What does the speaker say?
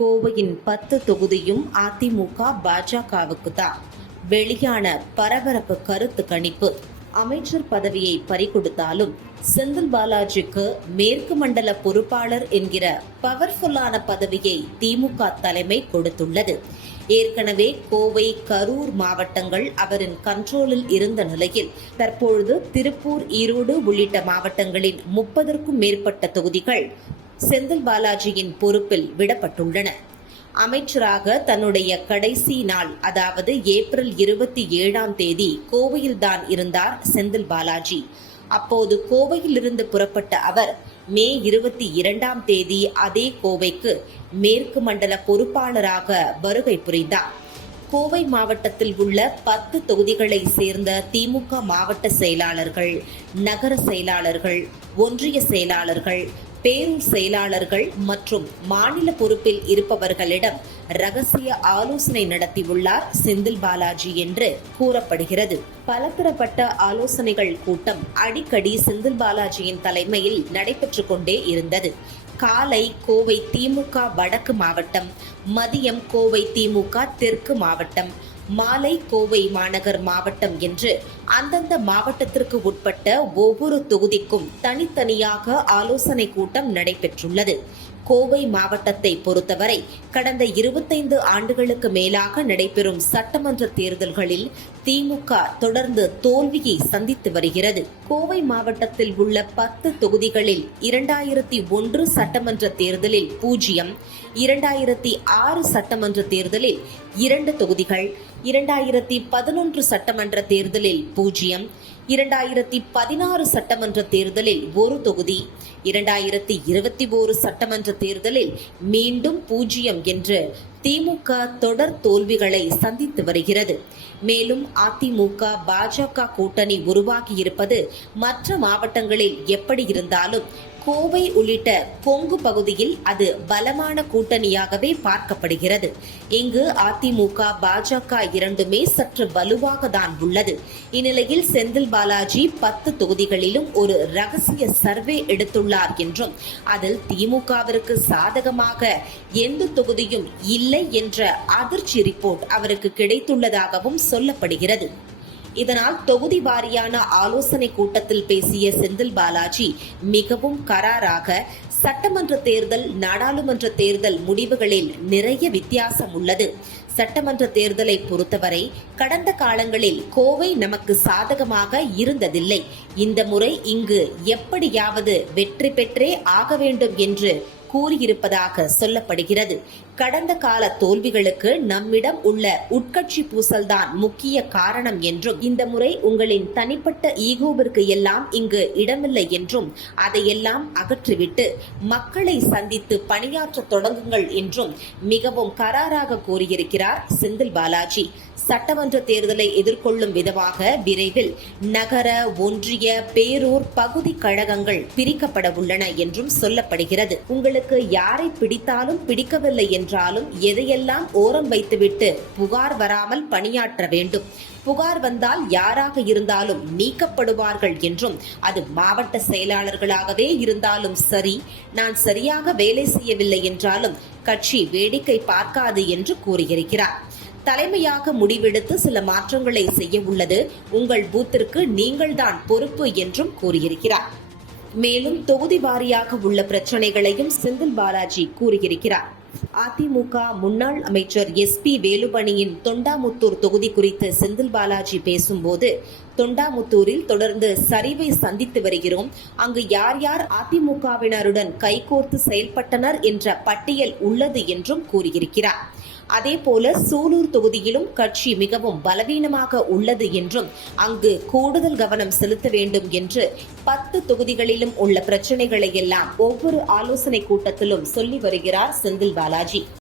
கோவையின் பத்து தொகுதியும் அதிமுக பாஜகவுக்கு தான். வெளியான பரபரப்பு கருத்து கணிப்பு. அமைச்சர் பதவியை பறிகொடுத்தாலும் செந்தில் பாலாஜிக்கு மேற்கு மண்டல பொறுப்பாளர் என்கிற பவர்ஃபுல்லான பதவியை திமுக தலைமை கொடுத்துள்ளது. ஏற்கனவே கோவை கரூர் மாவட்டங்கள் அவரின் கண்ட்ரோலில் இருந்த நிலையில் தற்பொழுது திருப்பூர் ஈரோடு உள்ளிட்ட மாவட்டங்களின் முப்பதற்கும் மேற்பட்ட தொகுதிகள் செந்தில் பாலாஜியின் பொறுப்பில் விடப்பட்டுள்ளன. அமைச்சராக தன்னுடைய கடைசி நாள் அதாவது ஏப்ரல் இருபத்தி ஏழாம் தேதி கோவையில்தான் இருந்தார் செந்தில் பாலாஜி. அப்போது கோவையிலிருந்து புறப்பட்ட அவர் மே இருபத்தி இரண்டாம் தேதி அதே கோவைக்கு மேற்கு மண்டல பொறுப்பாளராக வருகை புரிந்தார். கோவை மாவட்டத்தில் உள்ள பத்து தொகுதிகளை சேர்ந்த திமுக மாவட்ட செயலாளர்கள் நகர செயலாளர்கள் ஒன்றிய செயலாளர்கள் பேரூர் செயலாளர்கள் மற்றும் மாநில பொறுப்பில் இருப்பவர்களிடம் ரகசிய ஆலோசனை நடத்தியுள்ளார் செந்தில் பாலாஜி என்று கூறப்படுகிறது. பலதரப்பட்ட ஆலோசனைகள் கூட்டம் அடிக்கடி செந்தில் பாலாஜியின் தலைமையில் நடைபெற்றுக் கொண்டே இருந்தது. காலை கோவை திமுக வடக்கு மாவட்டம் மதியம் கோவை திமுக தெற்கு மாவட்டம் மாலை கோவை மாநகர் மாவட்டம் என்று அந்தந்த மாவட்டத்திற்கு உட்பட்ட ஒவ்வொரு தொகுதிக்கும் தனித்தனியாக ஆலோசனை கூட்டம் நடைபெற்றுள்ளது. கோவை மாவட்டத்தை பொறுத்தவரை கடந்த இருபத்தைந்து ஆண்டுகளுக்கு மேலாக நடைபெறும் சட்டமன்ற தேர்தல்களில் திமுக தொடர்ந்து தோல்வியை சந்தித்து வருகிறது. கோவை மாவட்டத்தில் உள்ள பத்து தொகுதிகளில் இரண்டாயிரத்தி ஒன்று சட்டமன்ற தேர்தலில் பூஜ்ஜியம் இரண்டாயிரத்தி ஆறு சட்டமன்ற தேர்தலில் இரண்டு தொகுதிகள் இரண்டாயிரத்தி பதினொன்று சட்டமன்ற தேர்தலில் பூஜ்ஜியம். இரண்டாயிரத்தி பதினாறு சட்டமன்ற தேர்தலில் ஒரு தொகுதி. இரண்டாயிரத்தி இருபத்தி ஓரு சட்டமன்ற தேர்தலில் மீண்டும் பூஜ்ஜியம் என்று திமுக தொடர் தோல்விகளை சந்தித்து வருகிறது. மேலும் அதிமுக பாஜக கூட்டணி உருவாகியிருப்பது மற்ற மாவட்டங்களில் எப்படி இருந்தாலும் கோவை உள்ளிட்ட கொங்கு பகுதியில் அது பலமான கூட்டணியாகவே பார்க்கப்படுகிறது. இங்கு அதிமுக பாஜக இரண்டுமே சற்று வலுவாக தான் உள்ளது. இந்நிலையில் செந்தில் பாலாஜி பத்து தொகுதிகளிலும் ஒரு ரகசிய சர்வே எடுத்துள்ளார் என்றும் அதில் திமுகவிற்கு சாதகமாக எந்த தொகுதியும் இல்லை என்ற அதிர்ச்சி ரிப்போர்ட் அவருக்கு கிடைத்துள்ளதாகவும் சொல்லப்படுகிறது. இதனால் தொகுதி வாரியான ஆலோசனை கூட்டத்தில் பேசிய செந்தில் பாலாஜி மிகவும் கராராக சட்டமன்ற தேர்தல் நாடாளுமன்ற தேர்தல் முடிவுகளில் நிறைய வித்தியாசம் உள்ளது. சட்டமன்ற தேர்தலை பொறுத்தவரை கடந்த காலங்களில் கோவை நமக்கு சாதகமாக இருந்ததில்லை. இந்த முறை இங்கு எப்படியாவது வெற்றி பெற்றே ஆக வேண்டும் என்று கூறியிருப்பதாக சொல்லப்படுகிறது. கடந்த கால தோல்விகளுக்கு நம்மிடம் உள்ள உட்கட்சி பூசல்தான் முக்கிய காரணம் என்றும் இந்த முறை உங்களின் தனிப்பட்ட ஈகோவிற்கு எல்லாம் இங்கு இடமில்லை என்றும் அதையெல்லாம் அகற்றிவிட்டு மக்களை சந்தித்து பணியாற்ற தொடங்குங்கள் என்றும் மிகவும் கராராக கூறியிருக்கிறார் செந்தில் பாலாஜி. சட்டமன்ற தேர்தலை எதிர்கொள்ளும் விதமாக விரைவில் நகர ஒன்றிய பேரூர் பகுதி கழகங்கள் பிரிக்கப்பட உள்ளன என்றும் சொல்லப்படுகிறது. உங்களுக்கு யாரை பிடித்தாலும் பிடிக்கவில்லை என்றாலும் எதையெல்லாம் ஓரம் வைத்துவிட்டு புகார் வராமல் பணியாற்ற வேண்டும். புகார் வந்தால் யாராக இருந்தாலும் நீக்கப்படுவார்கள் என்றும் அது மாவட்ட செயலாளர்களாகவே இருந்தாலும் சரி நான் சரியாக வேலை செய்யவில்லை என்றாலும் கட்சி வேடிக்கை பார்க்காது என்று கூறியிருக்கிறார். தலைமையாக முடிவெடுத்து சில மாற்றங்களை செய்ய உள்ளது. உங்கள் பூத்திற்கு நீங்கள்தான் பொறுப்பு என்றும் கூறியிருக்கிறார். மேலும் தொகுதி வாரியாக உள்ள பிரச்சனைகளையும் செந்தில் பாலாஜி கூறியிருக்கிறார். அதிமுக முன்னாள் அமைச்சர் எஸ் பி வேலுமணியின் தொண்டாமுத்தூர் தொகுதி குறித்து செந்தில் பாலாஜி பேசும்போது தொண்டாமுத்தூரில் தொடர்ந்து சரிவை சந்தித்து வருகிறோம். அங்கு யார் யார் அதிமுகவினருடன் கைகோர்த்து செயல்பட்டனர் என்ற பட்டியல் உள்ளது என்றும் கூறியிருக்கிறார். அதேபோல சூலூர் தொகுதியிலும் கட்சி மிகவும் பலவீனமாக உள்ளது என்றும் அங்கு கூடுதல் கவனம் செலுத்த வேண்டும் என்று பத்து தொகுதிகளிலும் உள்ள பிரச்சனைகளை எல்லாம் ஒவ்வொரு ஆலோசனை கூட்டத்திலும் சொல்லி வருகிறார் செந்தில் பாலாஜி.